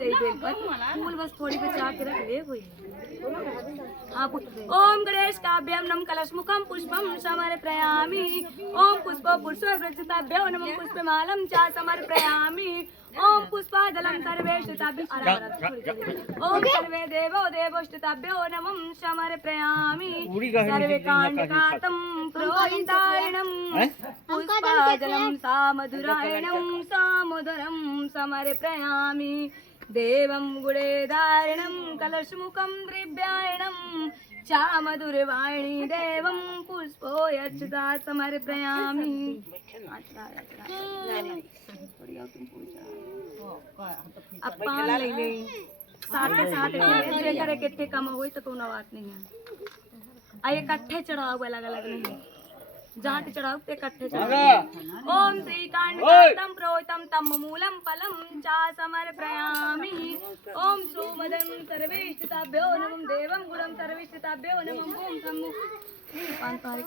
फूल बस थोड़ी बचा के रख ले कोई। हाँ, ओम गणेश काव्यम नम कलश मुखम पुष्पम समर्पयामि। ओम पुष्प पुष्पवृक्षताभ्यो नमः पुष्पमालं च समर्पयामि। ओम पुष्पाजलं सर्वेष्टिताभ्यो ओम सर्वे देवो देवोष्टिताभ्यो नमः समर्पयामि। सर्वे काण्डकातं पुरोहितायणं पुष्पाजलं सामधुरायणं सामोदरं समर्पयामि। देवं गुडेधारिणं कलशमुखं द्रव्यायणं चामधुरवाणी देवं पुष्पो यच्छता समर्पयामि। अप्पा ले ले साथ के साथ करे कितने कम होई तो कोई बात नहीं है। आ इकट्ठे चढ़ाओ अलग अलग नहीं, जहाँ ते चढ़ाओ ते इकट्ठे चढ़ाओ। ओम श्री कांडकातम प्रोहितम तम मूलम फलम चा समर्पयामि। ओम सोमदं सर्वेष्टिताभ्यो नमः देवं गुणं सर्वेष्टिताभ्यो नमः ओम सम्मु 5 तारीख